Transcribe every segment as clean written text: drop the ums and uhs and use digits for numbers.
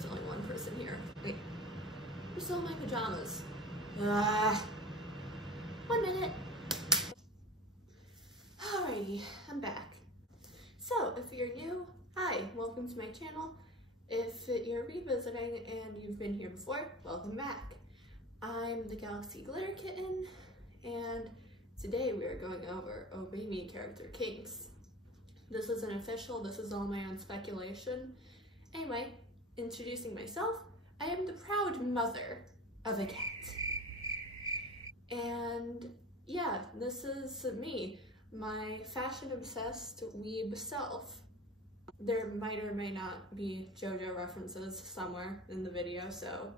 there's only one person here. Wait, where's all my pajamas? 1 minute. Alrighty, I'm back. So, if you're new, hi, welcome to my channel. If you're revisiting and you've been here before, welcome back. I'm the Galaxy Glitter Kitten, and today we are going over Obey Me character kinks. This isn't official, this is all my own speculation. Anyway, introducing myself, I am the proud mother of a cat. And yeah, this is me, my fashion-obsessed weeb self. There might or may not be JoJo references somewhere in the video, so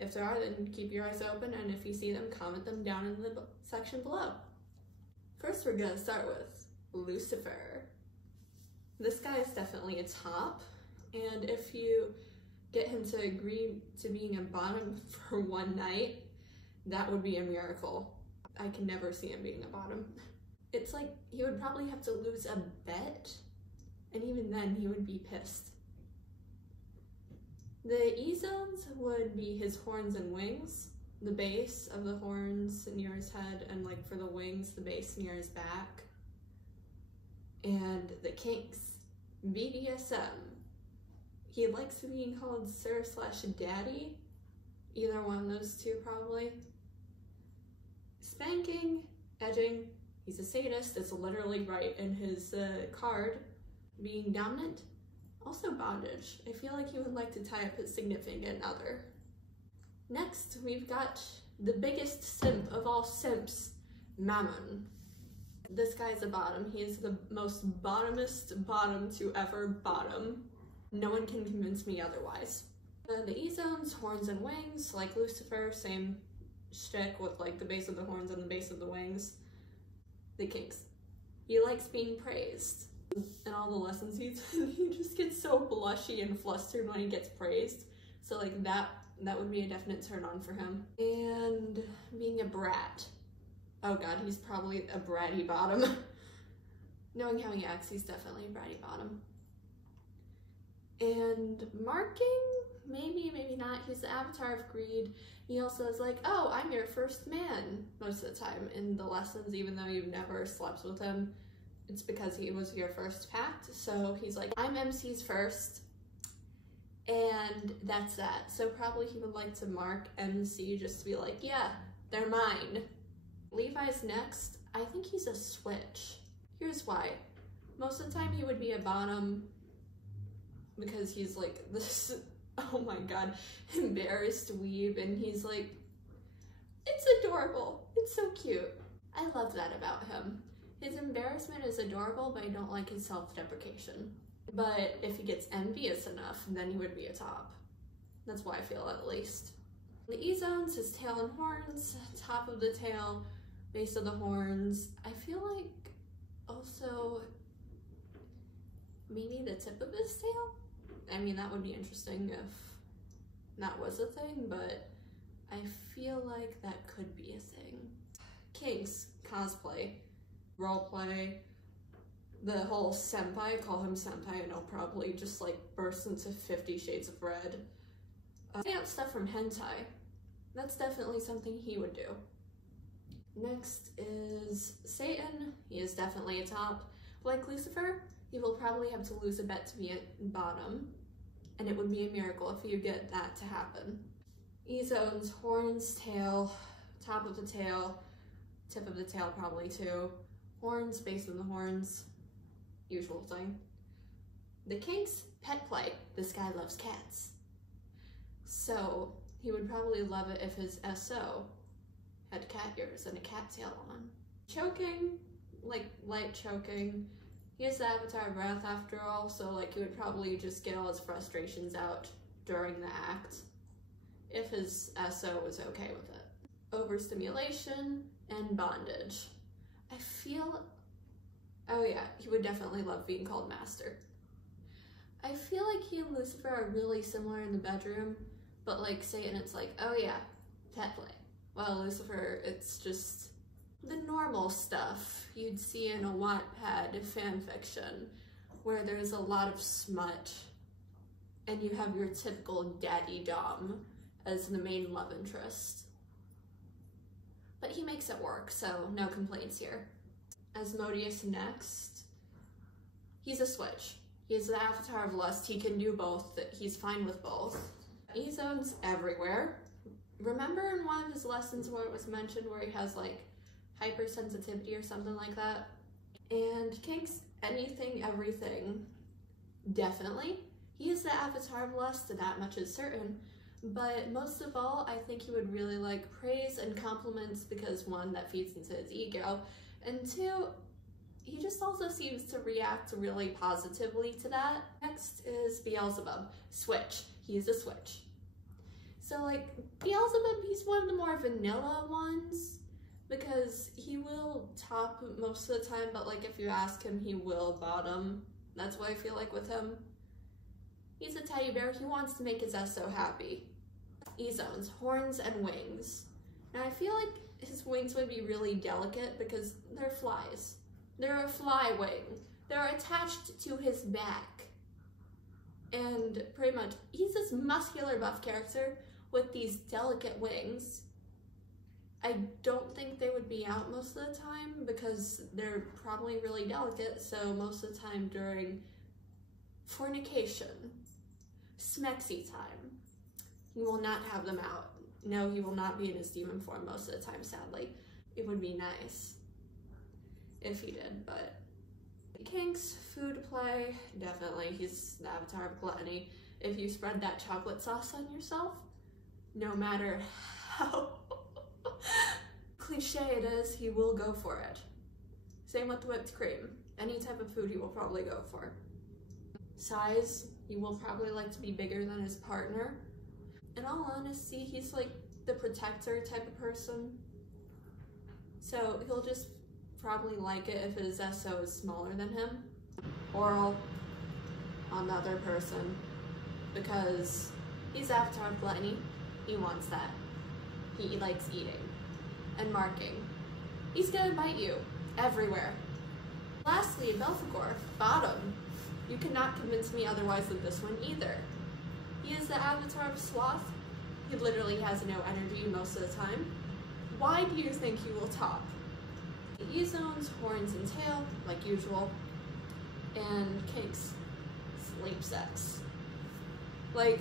if there are, then keep your eyes open, and if you see them, comment them down in the section below. First, we're gonna start with Lucifer. This guy is definitely a top, and if you get him to agree to being a bottom for one night, that would be a miracle. I can never see him being a bottom. It's like he would probably have to lose a bet, and even then he would be pissed. The E-zones would be his horns and wings, the base of the horns near his head, and like for the wings, the base near his back. And the kinks, BDSM. He likes being called sir/daddy, either one of those two probably. Spanking, edging, he's a sadist, it's literally right in his card. Being dominant, also bondage. I feel like he would like to tie up his significant other. Next, we've got the biggest simp of all simps, Mammon. This guy's a bottom. He is the most bottomest bottom to ever bottom. No one can convince me otherwise. The E-zones, horns and wings, like Lucifer, same shtick with like the base of the horns and the base of the wings. The kinks. He likes being praised. In all the lessons he's in, he just gets so blushy and flustered when he gets praised. So like that would be a definite turn on for him. And being a brat. Oh god, he's probably a bratty bottom. Knowing how he acts, he's definitely a bratty bottom. And marking? Maybe, maybe not. He's the avatar of greed. He also is like, oh, I'm your first man most of the time in the lessons, even though you've never slept with him. It's because he was your first pact. So he's like, I'm MC's first, and that's that. So probably he would like to mark MC just to be like, yeah, they're mine. Levi's next. I think he's a switch. Here's why. Most of the time he would be a bottom because he's like this, oh my god, embarrassed weeb, and he's like, it's adorable, it's so cute. I love that about him. His embarrassment is adorable, but I don't like his self-deprecation. But if he gets envious enough, then he would be a top. That's why I feel, at least. The E-zones, his tail and horns, top of the tail, base of the horns. I feel like also maybe the tip of his tail? I mean, that would be interesting if that was a thing, but I feel like that could be a thing. Kinks, cosplay, roleplay, the whole senpai, call him senpai and he'll probably just like burst into 50 Shades of Red. Stuff from hentai. That's definitely something he would do. Next is Satan. He is definitely a top. Like Lucifer, he will probably have to lose a bet to be a bottom, and it would be a miracle if you get that to happen. E-zones, horns, tail, top of the tail, tip of the tail probably too. Horns, base of the horns, usual thing. The kinks, pet play. This guy loves cats. So he would probably love it if his SO had cat ears and a cat tail on. Choking, like light choking. He has the avatar of wrath after all, so like he would probably just get all his frustrations out during the act if his SO was okay with it. Overstimulation and bondage. I feel, oh yeah, he would definitely love being called master. I feel like he and Lucifer are really similar in the bedroom, but like Satan, it's like, oh yeah, pet play. While Lucifer, it's just the normal stuff you'd see in a Wattpad fan fiction, where there's a lot of smut and you have your typical daddy Dom as the main love interest. But he makes it work, so no complaints here. Asmodeus next. He's a switch. He's the avatar of lust. He can do both. He's fine with both. E-zone's everywhere. Remember in one of his lessons where it was mentioned where he has like hypersensitivity or something like that? And kinks, anything, everything, definitely. He is the avatar of lust, that much is certain. But most of all, I think he would really like praise and compliments because one, that feeds into his ego, and two, he just also seems to react really positively to that. Next is Beelzebub. Switch. He's a switch. So like, Beelzebub, he's one of the more vanilla ones because he will top most of the time, but like if you ask him, he will bottom. That's what I feel like with him. He's a teddy bear. He wants to make his SO happy. E-zones, horns and wings. Now I feel like his wings would be really delicate because they're flies. They're a fly wing. They're attached to his back. And pretty much, he's this muscular buff character with these delicate wings. I don't think they would be out most of the time because they're probably really delicate, so most of the time during fornication, smexy time, he will not have them out. No, he will not be in his demon form most of the time, sadly. It would be nice if he did, but kinks, food play, definitely. He's the avatar of gluttony. If you spread that chocolate sauce on yourself, no matter how cliche it is, he will go for it. Same with whipped cream. Any type of food he will probably go for. Size, he will probably like to be bigger than his partner. In all honesty, he's like the protector type of person. So he'll just probably like it if his SO is smaller than him. Oral on the other person because he's avatar of gluttony. He wants that. He likes eating and marking. He's gonna bite you everywhere. Lastly, Belphegor, bottom. You cannot convince me otherwise with this one either. He is the avatar of sloth. He literally has no energy most of the time. Why do you think he will top? E-zones, horns and tail, like usual, and kinks, sleep sex. Like,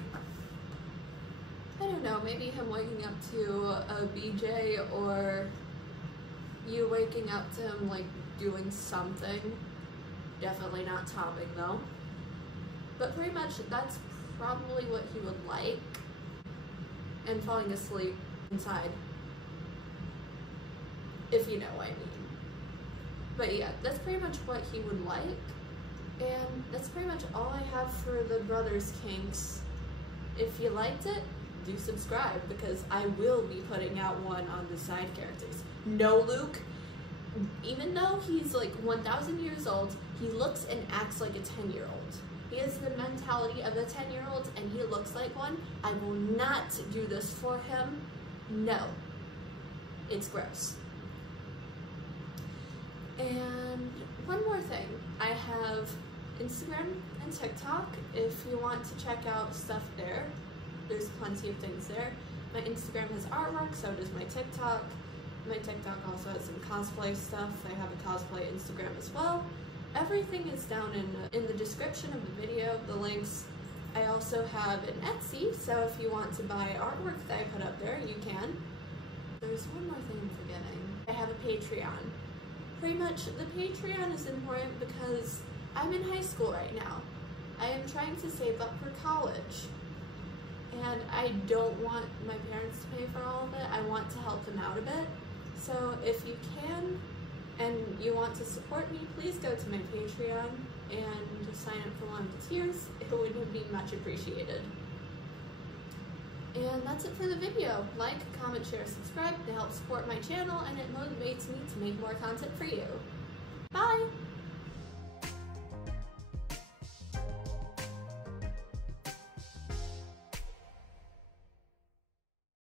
I don't know, maybe him waking up to a BJ or you waking up to him like doing something. Definitely not topping though. But pretty much that's probably what he would like. And falling asleep inside. If you know what I mean. But yeah, that's pretty much what he would like. And that's pretty much all I have for the brothers kinks. If you liked it, do subscribe because I will be putting out one on the side characters. No Luke, even though he's like 1,000 years old, he looks and acts like a 10-year-old. He has the mentality of a 10-year-old and he looks like one. I will not do this for him. No. It's gross. And one more thing. I have Instagram and TikTok if you want to check out stuff there. There's plenty of things there. My Instagram has artwork, so does my TikTok. My TikTok also has some cosplay stuff. I have a cosplay Instagram as well. Everything is down in the description of the video, the links. I also have an Etsy, so if you want to buy artwork that I put up there, you can. There's one more thing I'm forgetting. I have a Patreon. Pretty much, the Patreon is important because I'm in high school right now. I am trying to save up for college. And I don't want my parents to pay for all of it. I want to help them out a bit. So if you can, and you want to support me, please go to my Patreon and sign up for one of the tiers. It would be much appreciated. And that's it for the video. Like, comment, share, subscribe to help support my channel, and it motivates me to make more content for you. Bye!